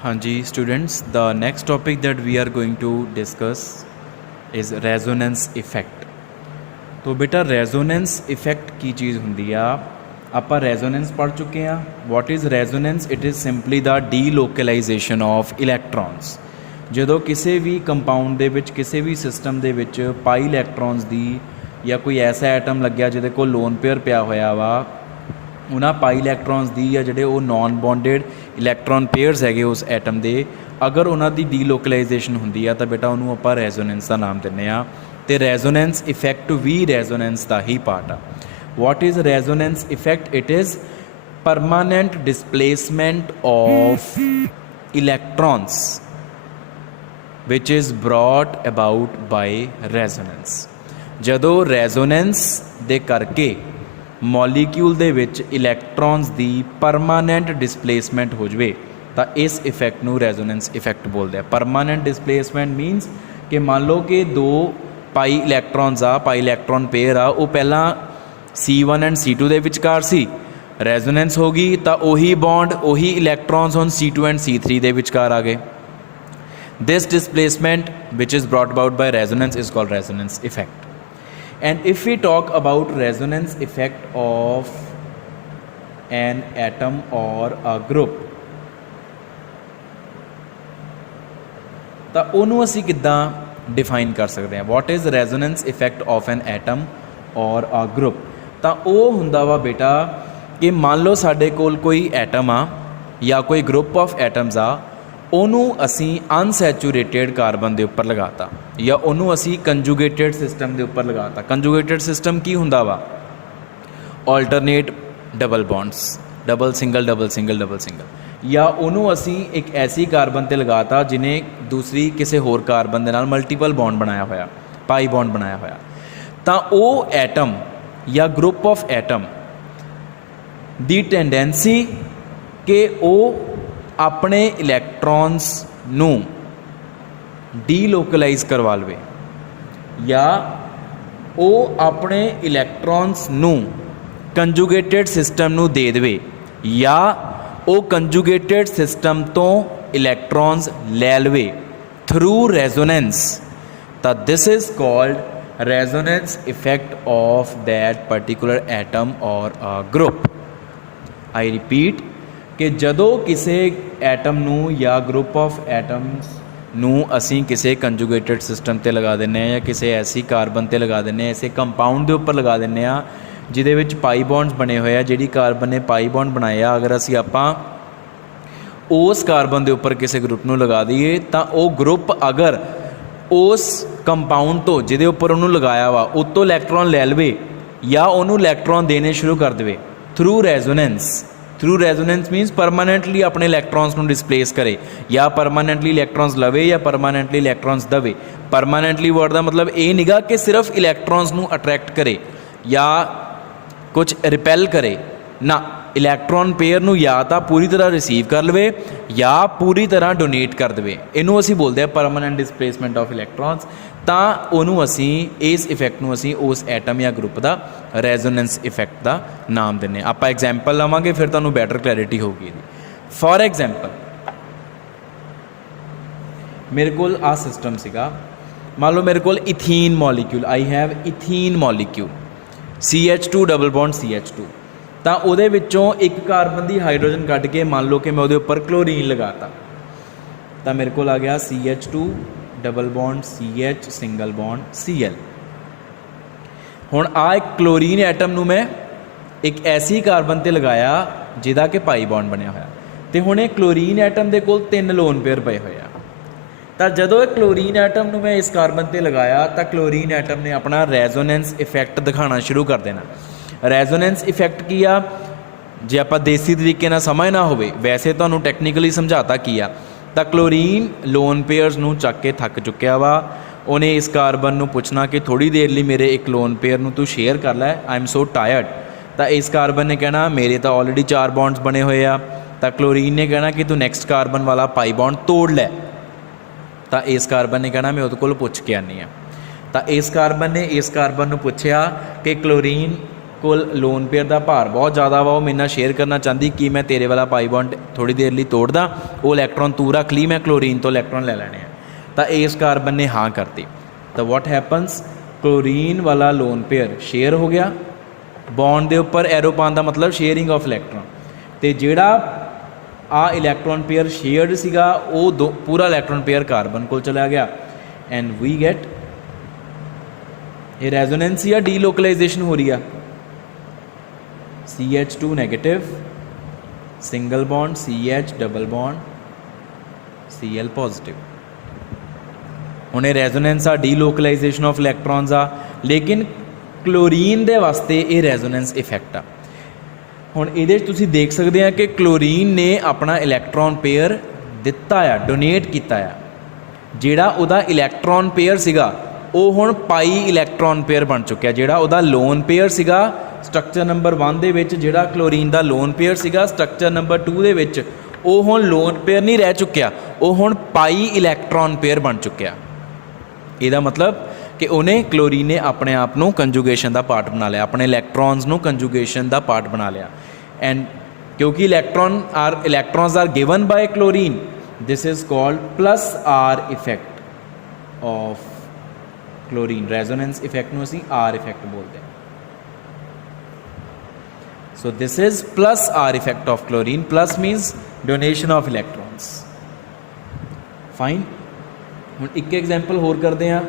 हाँ जी students, the next topic that we are going to discuss is resonance effect. तो बेटा resonance effect की चीज़ ਹੁੰਦੀ ਆ। ਆਪਾਂ रेजोनेंस पढ़ चुके हैं। What is resonance? It is simply the delocalization of electrons. ਜਦੋਂ ਕਿਸੇ ਵੀ ਕੰਪਾਊਂਡ ਦੇ ਵਿੱਚ ਕਿਸੇ ਵੀ ਸਿਸਟਮ ਦੇ ਵਿੱਚ ਪਾਈ ਇਲੈਕਟ੍ਰॉन्स ਦੀ ਜਾਂ ਕੋਈ ਐਸਾ ਐਟਮ ਲੱਗਿਆ ਜਿਹਦੇ ਕੋਲ ਲੋਨ ਪੇਅਰ ਪਿਆ ਹੋਇਆ ਵਾ, ਉਹਨਾਂ ਪਾਈ ਇਲੈਕਟ੍ਰॉन्स ਦੀ ਜਾਂ ਜਿਹੜੇ ਉਹ ਨॉन ਬੌਂਡਡ ਇਲੈਕਟ੍ਰॉन ਪੇਅਰਸ ਹੈਗੇ ਉਸ ਐਟਮ ਦੇ, ਅਗਰ ਉਹਨਾਂ ਦੀ ਡੀਲੋਕਲਾਈਜੇਸ਼ਨ ਹੁੰਦੀ ਆ ਤਾਂ ਬੇਟਾ ਉਹਨੂੰ ਆਪਾਂ ਰੈਜ਼ੋਨੈਂਸ ਦਾ ਨਾਮ ਦਿੰਦੇ ਆ। ਤੇ ਰੈਜ਼ੋਨੈਂਸ ਇਫੈਕਟ ਵੀ ਰੈਜ਼ੋਨੈਂਸ ਦਾ ਹੀ ਪਾਰਟ ਆ। what is resonance effect? It is permanent displacement of electrons which is brought about by resonance। ਜਦੋਂ resonance ਦੇ ਕਰਕੇ ਮੋਲੀਕਿਊਲ ਦੇ ਵਿੱਚ ਇਲੈਕਟ੍ਰॉन्स ਦੀ ਪਰਮਾਨੈਂਟ ਡਿਸਪਲੇਸਮੈਂਟ ਹੋ ਜਾਵੇ ਤਾਂ ਇਸ ਇਫੈਕਟ ਨੂੰ ਰੈਜ਼ੋਨੈਂਸ ਇਫੈਕਟ ਬੋਲਦੇ ਆ। ਪਰਮਾਨੈਂਟ ਡਿਸਪਲੇਸਮੈਂਟ ਮੀਨਸ ਕਿ ਮੰਨ ਲਓ ਕਿ ਦੋ ਪਾਈ ਇਲੈਕਟ੍ਰॉन्स ਆ, ਪਾਈ ਇਲੈਕਟ੍ਰॉन ਪੇਅਰ ਆ, ਉਹ ਪਹਿਲਾਂ C1 ਐਂਡ C2 ਦੇ ਵਿਚਕਾਰ ਸੀ, ਰੈਜ਼ੋਨੈਂਸ ਹੋ ਗਈ ਤਾਂ ਉਹੀ ਬੌਂਡ ਉਹੀ ਇਲੈਕਟ੍ਰॉन्स ਹੁਣ C2 ਐਂਡ C3 ਦੇ ਵਿਚਕਾਰ ਆ ਗਏ। ਦਿਸ ਡਿਸਪਲੇਸਮੈਂਟ ਵਿਚ is brought about by resonance is called resonance effect। And if we talk about resonance effect of an atom or a group, ਤਾਂ ਉਹਨੂੰ ਅਸੀਂ ਕਿੱਦਾਂ ਡਿਫਾਈਨ ਕਰ ਸਕਦੇ ਹਾਂ? what is resonance effect of an atom or a group? ਤਾਂ ਉਹ ਹੁੰਦਾ ਵਾ ਬੇਟਾ ਕਿ ਮੰਨ ਲਓ ਸਾਡੇ ਕੋਲ ਕੋਈ ਐਟਮ ਆ ਜਾਂ ਕੋਈ ਗਰੁੱਪ ਆਫ ਐਟਮਸ ਆ, ਉਹਨੂੰ ਅਸੀਂ ਅਨਸੈਚੂਰੇਟਡ ਕਾਰਬਨ ਦੇ ਉੱਪਰ ਲਗਾਤਾ ਜਾਂ ਉਹਨੂੰ ਅਸੀਂ ਕੰਜੂਗੇਟਡ ਸਿਸਟਮ ਦੇ ਉੱਪਰ ਲਗਾਤਾ। ਕੰਜੂਗੇਟਡ ਸਿਸਟਮ ਕੀ ਹੁੰਦਾ ਵਾ? Alternate double bonds, double single double single double single. ਜਾਂ ਉਹਨੂੰ ਅਸੀਂ ਇੱਕ ਐਸੀ ਕਾਰਬਨ 'ਤੇ ਲਗਾਤਾ ਜਿਹਨੇ ਦੂਸਰੀ ਕਿਸੇ ਹੋਰ ਕਾਰਬਨ ਦੇ ਨਾਲ ਮਲਟੀਪਲ ਬੌਂਡ ਬਣਾਇਆ ਹੋਇਆ, ਪਾਈ ਬੌਂਡ ਬਣਾਇਆ ਹੋਇਆ। ਤਾਂ ਉਹ ਐਟਮ ਜਾਂ group of atom the tendency ਕਿ ਉਹ ਆਪਣੇ ਇਲੈਕਟ੍ਰॉन्स ਨੂੰ ਡੀਲੋਕਲਾਈਜ਼ ਕਰਵਾ ਲਵੇ ਜਾਂ ਉਹ ਆਪਣੇ ਇਲੈਕਟ੍ਰॉन्स ਨੂੰ ਕੰਜੂਗੇਟਡ ਸਿਸਟਮ ਨੂੰ ਦੇ ਦੇਵੇ ਜਾਂ ਉਹ ਕੰਜੂਗੇਟਡ ਸਿਸਟਮ ਤੋਂ ਇਲੈਕਟ੍ਰॉन्स ਲੈ ਲਵੇ ਥਰੂ ਰੈਜ਼ੋਨੈਂਸ, ਤਾਂ this is called resonance effect of that particular atom ਔਰ ਅ ਗਰੁੱਪ। ਆਈ ਰਿਪੀਟ ਕਿ ਜਦੋਂ ਕਿਸੇ ਐਟਮ ਨੂੰ ਜਾਂ ਗਰੁੱਪ ਆਫ ਐਟਮਸ ਨੂੰ ਅਸੀਂ ਕਿਸੇ ਕੰਜੂਗੇਟਡ ਸਿਸਟਮ 'ਤੇ ਲਗਾ ਦਿੰਦੇ ਹਾਂ ਜਾਂ ਕਿਸੇ ਐਸੀ ਕਾਰਬਨ 'ਤੇ ਲਗਾ ਦਿੰਦੇ ਹਾਂ, ਐਸੇ ਕੰਪਾਊਂਡ ਦੇ ਉੱਪਰ ਲਗਾ ਦਿੰਦੇ ਹਾਂ ਜਿਹਦੇ ਵਿੱਚ ਪਾਈ ਬੌਂਡਸ ਬਣੇ ਹੋਏ ਆ, ਜਿਹੜੀ ਕਾਰਬਨ ਨੇ ਪਾਈ ਬੌਂਡ ਬਣਾਏ ਆ, ਅਗਰ ਅਸੀਂ ਆਪਾਂ ਉਸ ਕਾਰਬਨ ਦੇ ਉੱਪਰ ਕਿਸੇ ਗਰੁੱਪ ਨੂੰ ਲਗਾ ਦਈਏ ਤਾਂ ਉਹ ਗਰੁੱਪ ਅਗਰ ਉਸ ਕੰਪਾਊਂਡ ਤੋਂ ਜਿਹਦੇ ਉੱਪਰ ਉਹਨੂੰ ਲਗਾਇਆ ਵਾ ਉੱਤੋਂ ਇਲੈਕਟ੍ਰॉन ਲੈ ਲਵੇ ਜਾਂ ਉਹਨੂੰ ਇਲੈਕਟ੍ਰॉन ਦੇਣੇ ਸ਼ੁਰੂ ਕਰ ਦੇਵੇ through resonance. Through resonance means permanently ਆਪਣੇ ਇਲੈਕਟ੍ਰॉन्स ਨੂੰ ਡਿਸਪਲੇਸ ਕਰੇ ਜਾਂ ਪਰਮਾਨੈਂਟਲੀ ਇਲੈਕਟ੍ਰॉन्स ਲਵੇ ਜਾਂ ਪਰਮਾਨੈਂਟਲੀ ਇਲੈਕਟ੍ਰॉन्स ਦੇਵੇ। ਪਰਮਾਨੈਂਟਲੀ ਵਰਡ ਦਾ ਮਤਲਬ ਇਹ ਨਿਗਾ ਕਿ ਸਿਰਫ ਇਲੈਕਟ੍ਰॉन्स ਨੂੰ ਅਟਰੈਕਟ ਕਰੇ ਜਾਂ ਕੁਝ ਰਿਪੈਲ ਕਰੇ ਨਾ, ਇਲੈਕਟ੍ਰॉन ਪੇਅਰ ਨੂੰ ਜਾਂ ਤਾਂ ਪੂਰੀ ਤਰ੍ਹਾਂ ਰਿਸੀਵ ਕਰ ਲਵੇ ਜਾਂ ਪੂਰੀ ਤਰ੍ਹਾਂ ਡੋਨੇਟ ਕਰ ਦੇਵੇ। ਇਹਨੂੰ ਅਸੀਂ ਬੋਲਦੇ ਹਾਂ ਪਰਮਾਨੈਂਟ ਡਿਸਪਲੇਸਮੈਂਟ ਆਫ ਇਲੈਕਟ੍ਰॉन्स। ਤਾਂ ਉਹਨੂੰ ਅਸੀਂ ਇਸ ਇਫੈਕਟ ਨੂੰ ਅਸੀਂ ਉਸ ਐਟਮ ਜਾਂ ਗਰੁੱਪ ਦਾ ਰੈਜ਼ੋਨੈਂਸ ਇਫੈਕਟ ਦਾ ਨਾਮ ਦਿੰਦੇ ਹਾਂ। ਆਪਾਂ ਐਗਜ਼ਾਮਪਲ ਲਵਾਂਗੇ ਫਿਰ ਤੁਹਾਨੂੰ ਬੈਟਰ ਕਲੈਰਿਟੀ ਹੋਊਗੀ ਇਹਦੀ। ਫੋਰ ਐਗਜ਼ਾਮਪਲ ਮੇਰੇ ਕੋਲ ਆਹ ਸਿਸਟਮ ਸੀਗਾ, ਮੰਨ ਲਓ ਮੇਰੇ ਕੋਲ ethene molecule, I have ethene molecule CH2 double bond CH2। ਤਾਂ ਉਹਦੇ ਵਿੱਚੋਂ ਇੱਕ ਕਾਰਬਨ ਦੀ ਹਾਈਡਰੋਜਨ ਕੱਢ ਕੇ ਮੰਨ ਲਓ ਕਿ ਮੈਂ ਉਹਦੇ ਉੱਪਰ ਕਲੋਰੀਨ ਲਗਾਤਾ ਤਾਂ ਮੇਰੇ ਕੋਲ ਆ ਗਿਆ CH2 double bond CH single bond Cl। ਹੁਣ ਆ ਇੱਕ ਕਲੋਰੀਨ ਐਟਮ ਨੂੰ ਮੈਂ ਇੱਕ ਐਸੀ ਕਾਰਬਨ 'ਤੇ ਲਗਾਇਆ ਜਿਹਦਾ ਕਿ ਪਾਈ ਬੌਂਡ ਬਣਿਆ ਹੋਇਆ, ਅਤੇ ਹੁਣ ਇਹ ਕਲੋਰੀਨ ਐਟਮ ਦੇ ਕੋਲ 3 ਲੋਨ ਪੇਅਰ ਪਏ ਹੋਏ ਆ। ਤਾਂ ਜਦੋਂ ਇਹ ਕਲੋਰੀਨ ਐਟਮ ਨੂੰ ਮੈਂ ਇਸ ਕਾਰਬਨ 'ਤੇ ਲਗਾਇਆ ਤਾਂ ਕਲੋਰੀਨ ਐਟਮ ਨੇ ਆਪਣਾ ਰੈਜ਼ੋਨੈਂਸ ਇਫੈਕਟ ਦਿਖਾਉਣਾ ਸ਼ੁਰੂ ਕਰ ਦੇਣਾ। ਰੈਜ਼ੋਨੈਂਸ ਇਫੈਕਟ ਕੀ ਆ? ਜੇ ਆਪਾਂ ਦੇਸੀ ਤਰੀਕੇ ਨਾਲ ਸਮਝ ਨਾ ਹੋਵੇ, ਵੈਸੇ ਤੁਹਾਨੂੰ ਟੈਕਨੀਕਲੀ ਸਮਝਾਤਾ ਕੀ ਆ, ਤਾਂ ਕਲੋਰੀਨ ਲੋਨ ਪੇਅਰਸ ਨੂੰ ਚੱਕ ਕੇ ਥੱਕ ਚੁੱਕਿਆ ਵਾ। ਉਹਨੇ ਇਸ ਕਾਰਬਨ ਨੂੰ ਪੁੱਛਣਾ ਕਿ ਥੋੜ੍ਹੀ ਦੇਰ ਲਈ ਮੇਰੇ ਇੱਕ ਲੋਨ ਪੇਅਰ ਨੂੰ ਤੂੰ ਸ਼ੇਅਰ ਕਰ ਲੈ, ਆਈ ਐਮ ਸੋ ਟਾਇਰਡ। ਤਾਂ ਇਸ ਕਾਰਬਨ ਨੇ ਕਹਿਣਾ ਮੇਰੇ ਤਾਂ ਆਲਰੇਡੀ 4 ਬੌਂਡਸ ਬਣੇ ਹੋਏ ਆ। ਤਾਂ ਕਲੋਰੀਨ ਨੇ ਕਹਿਣਾ ਕਿ ਤੂੰ ਨੈਕਸਟ ਕਾਰਬਨ ਵਾਲਾ ਪਾਈ ਬੌਂਡ ਤੋੜ ਲੈ। ਤਾਂ ਇਸ ਕਾਰਬਨ ਨੇ ਕਹਿਣਾ ਮੈਂ ਉਹਦੇ ਕੋਲ ਪੁੱਛ ਕੇ ਆਉਂਦੀ ਹਾਂ। ਤਾਂ ਇਸ ਕਾਰਬਨ ਨੇ ਇਸ ਕਾਰਬਨ ਨੂੰ ਪੁੱਛਿਆ ਕਿ ਕਲੋਰੀਨ ਕੋਲ ਲੋਨ ਪੇਅਰ ਦਾ ਭਾਰ ਬਹੁਤ ਜ਼ਿਆਦਾ ਵਾ, ਉਹ ਮੇਰੇ ਨਾਲ ਸ਼ੇਅਰ ਕਰਨਾ ਚਾਹੁੰਦੀ ਕਿ ਮੈਂ ਤੇਰੇ ਵਾਲਾ ਪਾਈ ਬੌਂਡ थोड़ी देर लिए तोड़दा, वो इलैक्ट्रॉन तू रख ली, मैं क्लोरीन तो इलैक्ट्रॉन ले लैने हैं। तो इस कार्बन ने हाँ करती, तो वॉट हैपन्स, क्लोरीन वाला लोन पेयर शेयर हो गया, बॉन्ड के उपर एरो पाने का मतलब शेयरिंग ऑफ इलैक्ट्रॉन, तो जिहड़ा आ इलैक्ट्रॉन पेयर शेयर्ड सीगा वो पूरा इलैक्ट्रॉन पेयर कार्बन को चला गया, एंड वी गेट ये रेजोनेंस या डीलोकलाइजेशन हो रही है। CH2 negative, single bond, CH double bond, Cl positive. हुण ये रेजोनेंस आ डीलोकलाइजेशन ऑफ इलैक्ट्रॉन्स आ, लेकिन क्लोरीन दे वास्ते ये रेजोनेंस इफैक्ट आ। हुण इहदे तुसीं देख सकते हैं कि क्लोरीन ने अपना इलैक्ट्रॉन पेयर दिता आ, डोनेट किया आ, जिहड़ा उहदा इलैक्ट्रॉन पेयर सीगा वो हुण पाई इलैक्ट्रॉन पेयर बन चुकिया, जिहड़ा उहदा लोन पेयर सीगा स्ट्रक्चर नंबर 1 दे विच, जिहड़ा क्लोरीन दा लोन पेयर सीगा स्ट्रक्चर नंबर 2 दे विच, वो हुण लोन पेयर नहीं रह चुकिया, वो हुण पाई इलैक्ट्रॉन पेयर बन चुकिया। इहदा मतलब कि उन्हें क्लोरीन ने अपने आप को कंजुगेशन का पार्ट बना लिया, अपने इलैक्ट्रॉन्स को कंजुगेशन का पार्ट बना लिया। एंड क्योंकि electrons are given by chlorine, this is called plus R effect of chlorine. Resonance effect में असीं आर इफेक्ट बोलते हैं। So this is plus R effect of chlorine. Plus minus donation of electrons. Fine. हुण एक example होर करते हैं।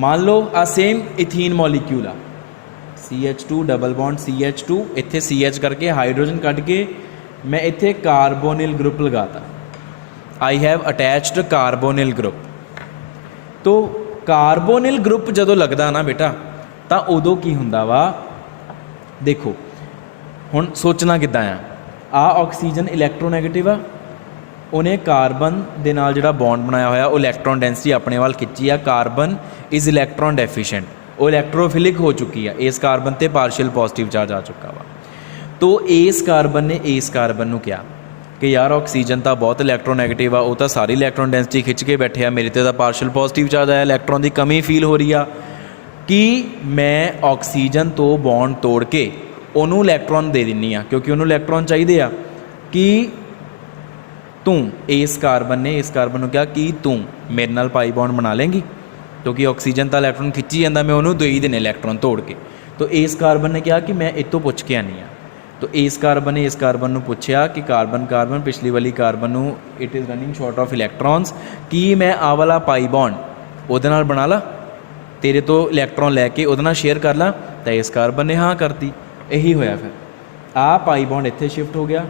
मान लो आ सेम इथीन मॉलीक्यूल आ, CH2 डबल बॉन्ड CH2, इत्थे CH करके हाइड्रोजन कट के मैं इत्थे कार्बोनिल ग्रुप लगाता। I have attached carbonyl group. तो कार्बोनिल ग्रुप जदों लगदा ना बेटा, तो उदों की हुंदा वा, देखो हुण सोचना किद्दां आ ऑक्सीजन इलैक्ट्रोनैगेटिव आ, उन्हें कार्बन दे नाल जिहड़ा बॉन्ड बनाया होया वो इलैक्ट्रॉन डेंसिटी अपने वाल खिंची आ। कार्बन इज़ इलैक्ट्रॉन डेफिशिएंट, वो इलैक्ट्रोफिलिक हो चुकी है, इस कार्बन ते पार्शियल पॉजिटिव चार्ज आ चुका वा। तो इस कार्बन ने इस कार्बन नूं कहा कि यार ऑक्सीजन तो बहुत इलैक्ट्रोनैगेटिव आ, वो तो सारी इलैक्ट्रॉन डेंसिटी खिंच के बैठे आ, मेरे तो पार्शियल पॉजिटिव चार्ज आया, इलैक्ट्रॉन की कमी फील हो रही आ, कि मैं ऑक्सीजन तो बॉन्ड तोड़ के उन्होंने इलैक्ट्रॉन दे दिनी आ, क्योंकि उन्होंने इलैक्ट्रॉन चाहिए आ कि तू इस कार्बन ने इस कार्बन को कहा कि तू मेरे नाल पाई बॉन्ड बना लेंगी, क्योंकि ऑक्सीजन तो इलैक्ट्रॉन खिंची जाता, मैं उन्होंने दे ही देने इलैक्ट्रॉन तोड़ के। तो इस कार्बन ने कहा कि मैं इतों पुछ के आनी आ। तो इस कार्बन ने इस कार्बन को पूछा कि कार्बन कार्बन पिछली वाली कार्बन को it is running short of electrons, कि मैं आ वाला पाई बॉन्ड उहदे नाल बना ला, तेरे तो इलैक्ट्रॉन लैके उहदे नाल शेयर कर ला। तो इस कार्बन ने हाँ करती। यही होया, फिर आ पाई बॉन्ड इत्थे शिफ्ट हो गया,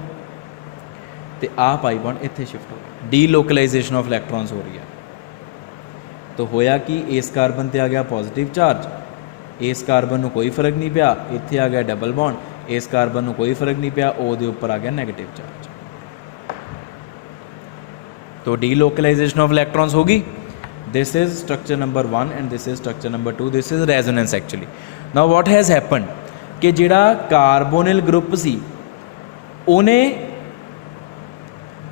तो आ पाई बॉन्ड इत्थे शिफ्ट हो गया, डीलोकलाइजेशन ऑफ इलैक्ट्रॉन्स हो रही है। तो होया कि इस कार्बन ते आ गया पॉजिटिव चार्ज, इस कार्बन को कोई फर्क नहीं पिया, इत्थे आ गया डबल बॉन्ड, इस कार्बन को कोई फर्क नहीं पिया, ओ दे उपर आ गया नैगेटिव चार्ज। तो डीलोकलाइजेशन ऑफ इलैक्ट्रॉन्स होगी। This is structure number 1 and this is structure number 2, this is resonance actually. Now what has happen कि जिहड़ा कार्बोनिल ग्रुप सी उन्हें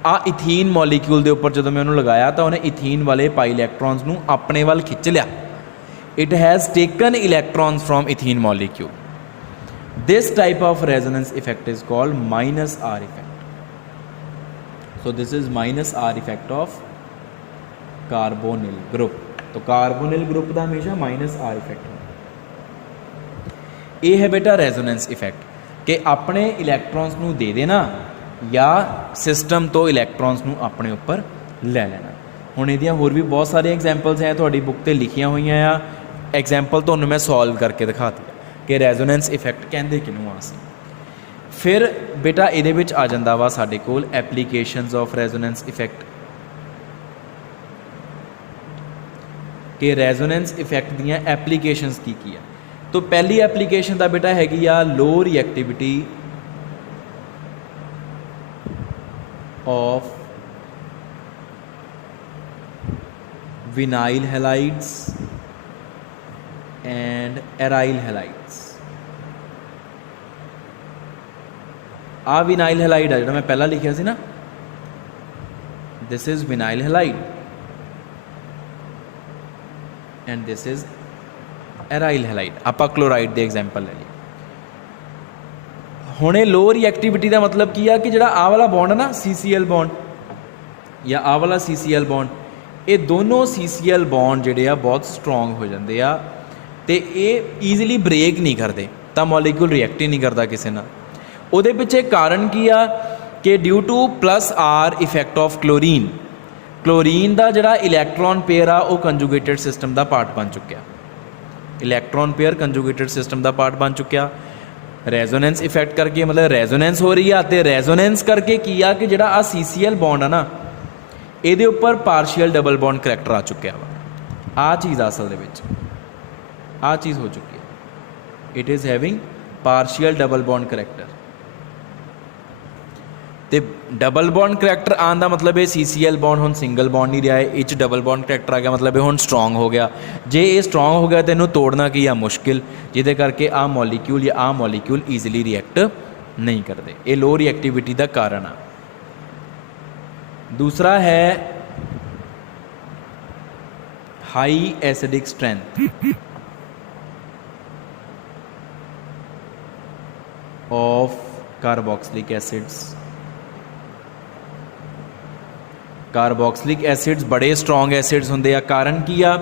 आ इथीन मॉलीक्यूल के उपर जो मैं उन्होंने लगाया तो उन्हें इथीन वाले पाई इलैक्ट्रॉन्स को अपने वाल खिंच लिया। It has taken electrons from ethene molecule. This type of resonance effect is called minus R effect. So this is minus R effect of carbonyl group. तो carbonyl group का हमेशा minus R effect है। ये है बेटा resonance effect कि अपने इलैक्ट्रॉन्स नू दे देना या सिस्टम तो इलैक्ट्रॉन्स नू अपने ऊपर ले लेना। हुण इहदियां होर भी बहुत सारे एग्जाम्पल्स हैं, तुहाडी बुक ते लिखियां होईयां आ। एग्जाम्पल तुहानूं मैं सॉल्व करके दिखाती कि रेजोनेंस इफेक्ट कहते किनूं आ सी। फिर बेटा इहदे विच आ जांदा वा साडे कोल एप्लीकेशनस ऑफ रेजोनेंस इफेक्ट, कि रेजोनेंस इफेक्ट दीयां एप्लीकेशनस की है। तो पहली एप्लीकेशन दा बेटा हैगी आ लो reactivity of vinyl halides and aryl halides. आ विनाइल हैलाइड है जो मैं पहला लिखा सी ना, this is vinyl halide and this is aryl halide. आप क्लोराइड दे एग्जाम्पल ले लिए। हुण लो रिएक्टिविटी का मतलब की है कि जिहड़ा आ वाला बॉन्ड है ना CCl बॉन्ड या आ वाला CCl बॉन्ड, ये दोनों CCl बॉन्ड जिहड़े आ बहुत स्ट्रोंग हो जाते आ ते ये ईजिली ब्रेक नहीं करते, तो मॉलीक्यूल रिएक्ट ही नहीं करता किसी ना। उहदे पिछे कारण की आ कि due to +R effect of chlorine, chlorine का जिहड़ा इलैक्ट्रॉन पेयर आ वो कंजुगेटेड सिस्टम का पार्ट बन चुकिया, इलैक्ट्रॉन पेयर कंजुगेटेड सिस्टम का पार्ट बन चुकिया। रेजोनेंस इफैक्ट करके मतलब रेजोनेंस हो रही है, तो रेजोनेंस करके की आ कि जिहड़ा आ CCl बॉन्ड है ना ये उपर पार्शियल डबल बॉन्ड करैक्टर आ चुकिया वा। आ चीज़ असल दे विच आ चीज़ हो चुकी है, it is having partial double bond character. तो डबल बॉन्ड करैक्टर आने का मतलब ये CCl बॉन्ड हुण सिंगल बॉन्ड नहीं रहा है, इस डबल बॉन्ड करैक्टर आ गया, मतलब ये हुण स्ट्रोंग हो गया। जे ये स्ट्रोंग हो गया तो इन्हूं तोड़ना की आ मुश्किल, जिहदे करके आ मॉलीक्यूल या आ मॉलीक्यूल ईजिली रिएक्ट नहीं करते, ये लो रिएक्टिविटी का कारण आ। दूसरा है high acidic strength of carboxylic acids. Carboxylic acids बड़े स्ट्रोंग एसिड्स होंदे आ। कारण की आ,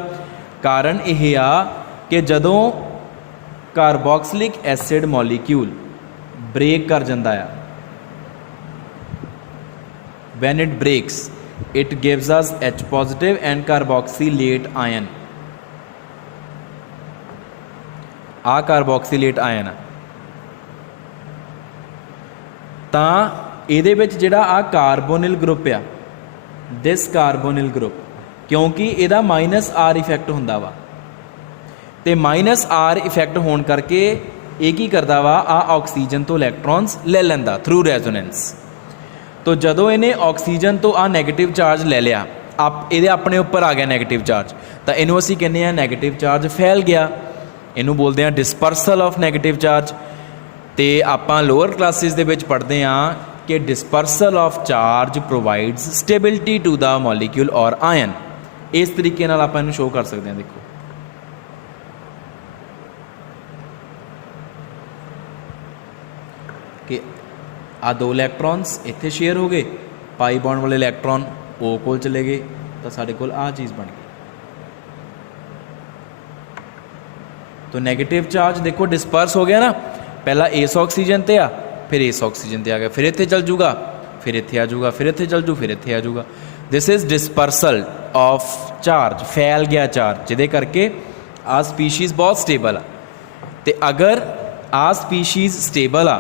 कारण यह आ कि जदों कार्बोक्सिलिक एसिड मॉलीक्यूल ब्रेक कर जाता है, when it breaks it gives us H positive and carboxylate ion। आ कार्बोक्सीलेट आयन तो ये जिहड़ा आ कार्बोनिल ग्रुप आ, दिस कार्बोनिल ग्रुप, क्योंकि इहदा -R इफैक्ट हुंदा वा, ते -R इफैक्ट होने करके ये की करता वा, आ ऑक्सीजन तो इलैक्ट्रॉन्स ले लैंदा थ्रू रेजोनेंस। तो जदों इन्हें ऑक्सीजन तो आ नैगेटिव चार्ज ले लिया, आप ये अपने उपर आ गया नैगेटिव चार्ज, तो इनू असीं कहने नैगेटिव चार्ज फैल गया, इनू बोलते हैं डिस्पर्सल ऑफ नैगेटिव चार्ज। तो आपां लोअर क्लासिस दे विच पढ़ते हैं कि dispersal of charge provides stability to the molecule और आयन। इस तरीके नाल आपां इनू शो कर सकते हैं। देखो कि आ दो इलैक्ट्रॉन्स इत्थे शेयर हो गए, पाई बॉन्ड वाले इलैक्ट्रॉन ओ कोल चले गए, तो साडे कोल आ चीज़ बन गई। तो नैगेटिव चार्ज देखो डिस्पर्स हो गया ना, पहला इस ऑक्सीजन ते आ, फिर इस ऑक्सीजन ते आ गया, फिर इत्थे चल जूगा, फिर इत्थे आ जूगा, फिर इत्थे चल जू, फिर इत्थे आ जूगा। This is dispersal of charge, फैल गया चार्ज, जिहदे करके आ स्पीशीज़ बहुत स्टेबल आ। तो अगर आ स्पीशीज़ स्टेबल आ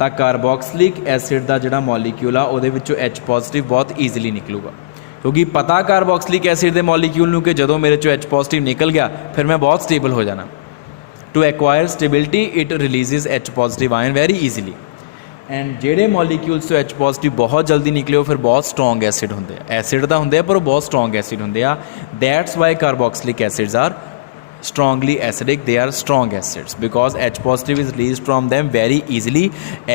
तो कार्बोक्सिलिक एसिड का जिहड़ा मॉलीक्यूल आ उहदे विचों H पॉजिटिव बहुत ईजिली निकलूगा, क्योंकि पता कार्बोक्सिलिक एसिड के मॉलीक्यूल नूं कि जदों मेरे चो H पॉजिटिव निकल गया फिर मैं बहुत स्टेबल हो जाना। To acquire stability it releases H positive ion very easily, and जेडे मॉलीक्यूल्स तो H पॉजिटिव बहुत जल्दी निकले फिर बहुत स्ट्रोंग एसिड होंगे, एसिड तो होंगे पर बहुत स्ट्रोंग एसिड होंगे आ। That's why carboxylic acids are strongly acidic, they are strong acids because H positive is released from them very easily,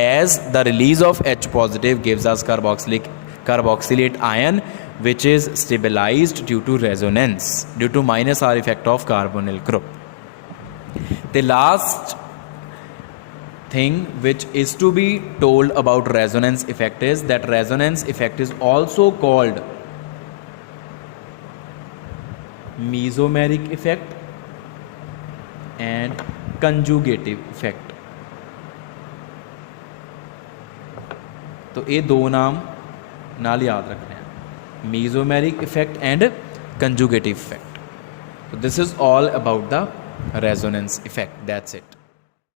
as the release of H positive gives us carboxylate ion which is stabilized due to resonance, due to -R effect of carbonyl group. The last thing which is to be told about resonance effect is that resonance effect is also called mesomeric effect and conjugative effect। तो ये दो नाम नाल याद रखने हैं, mesomeric effect and conjugative effect। So this is all about the resonance effect, that's it।